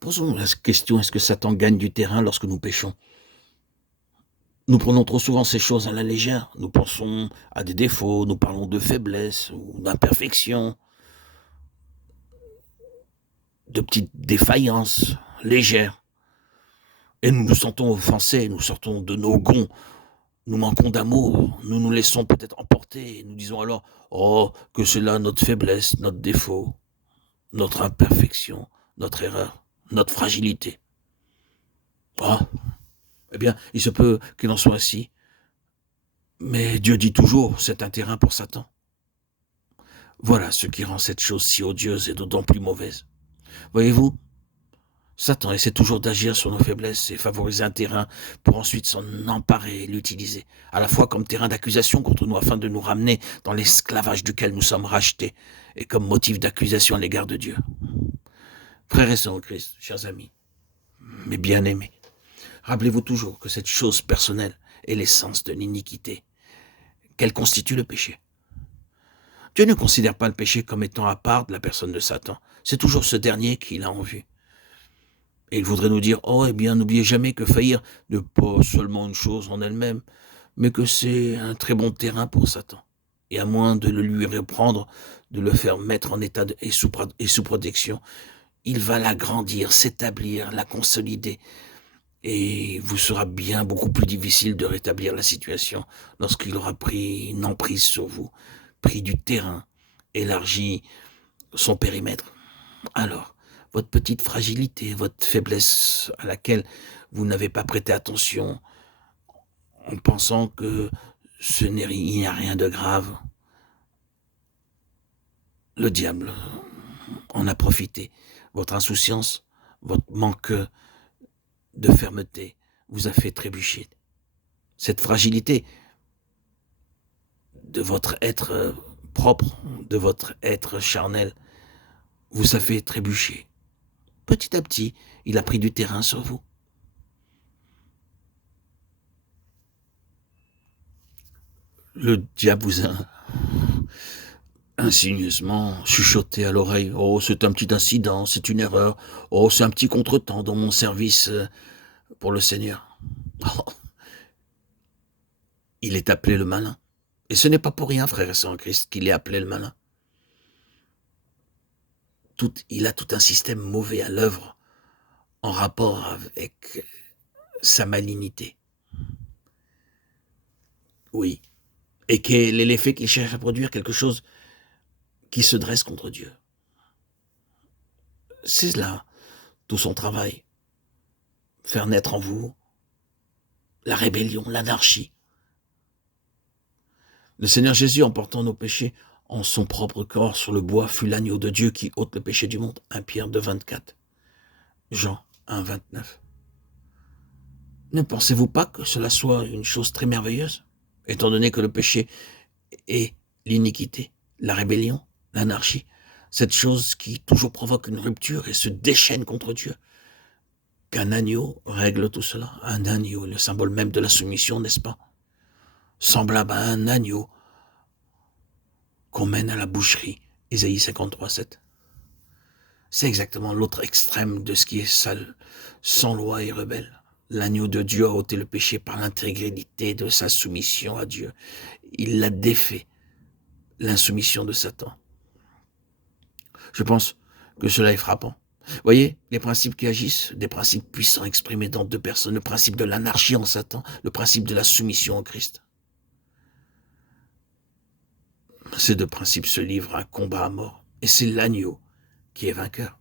Posons la question, est-ce que Satan gagne du terrain lorsque nous péchons? Nous prenons trop souvent ces choses à la légère. Nous pensons à des défauts, nous parlons de faiblesse ou d'imperfection, de petites défaillances légères. Et nous nous sentons offensés, nous sortons de nos gonds, nous manquons d'amour, nous nous laissons peut-être emporter, et nous disons alors, oh, que c'est là notre faiblesse, notre défaut, notre imperfection, notre erreur, notre fragilité. Ah, eh bien, il se peut qu'il en soit ainsi, mais Dieu dit toujours, c'est un terrain pour Satan. Voilà ce qui rend cette chose si odieuse et d'autant plus mauvaise. Voyez-vous, Satan essaie toujours d'agir sur nos faiblesses et favoriser un terrain pour ensuite s'en emparer et l'utiliser, à la fois comme terrain d'accusation contre nous afin de nous ramener dans l'esclavage duquel nous sommes rachetés et comme motif d'accusation à l'égard de Dieu. Frères et sœurs en Christ, chers amis, mes bien-aimés, rappelez-vous toujours que cette chose personnelle est l'essence de l'iniquité, qu'elle constitue le péché. Dieu ne considère pas le péché comme étant à part de la personne de Satan. C'est toujours ce dernier qu'il a en vue. Et il voudrait nous dire, oh, eh bien, n'oubliez jamais que faillir n'est pas seulement une chose en elle-même, mais que c'est un très bon terrain pour Satan. Et à moins de le lui reprendre, de le faire mettre en état et sous protection, il va l'agrandir, s'établir, la consolider. Et il vous sera bien beaucoup plus difficile de rétablir la situation lorsqu'il aura pris une emprise sur vous, pris du terrain, élargi son périmètre. Alors, votre petite fragilité, votre faiblesse à laquelle vous n'avez pas prêté attention en pensant que il n'y a rien de grave, le diable en a profité. Votre insouciance, votre manque de fermeté vous a fait trébucher. Cette fragilité de votre être propre, de votre être charnel, vous a fait trébucher. Petit à petit, il a pris du terrain sur vous. Le diable vous a insigneusement chuchoté à l'oreille. Oh, c'est un petit incident, c'est une erreur. Oh, c'est un petit contretemps dans mon service pour le Seigneur. Oh, il est appelé le malin. Et ce n'est pas pour rien, frères et sœurs en Christ, qu'il est appelé le malin. Il a tout un système mauvais à l'œuvre en rapport avec sa malignité. Oui. Et quel est l'effet qu'il cherche à produire? Quelque chose qui se dresse contre Dieu. C'est là tout son travail. Faire naître en vous la rébellion, l'anarchie. Le Seigneur Jésus, en portant nos péchés en son propre corps sur le bois, fut l'agneau de Dieu qui ôte le péché du monde. 1 Pierre 2, 24. Jean 1, 29. Ne pensez-vous pas que cela soit une chose très merveilleuse, étant donné que le péché est l'iniquité, la rébellion, l'anarchie, cette chose qui toujours provoque une rupture et se déchaîne contre Dieu, qu'un agneau règle tout cela. Un agneau, le symbole même de la soumission, n'est-ce pas? Semblable à un agneau qu'on mène à la boucherie. Ésaïe 53, 7. C'est exactement l'autre extrême de ce qui est sale, sans loi et rebelle. L'agneau de Dieu a ôté le péché par l'intégralité de sa soumission à Dieu. Il l'a défait, l'insoumission de Satan. Je pense que cela est frappant. Voyez, les principes qui agissent, des principes puissants exprimés dans deux personnes, le principe de l'anarchie en Satan, le principe de la soumission en Christ. Ces deux principes se livrent à un combat à mort, et c'est l'agneau qui est vainqueur.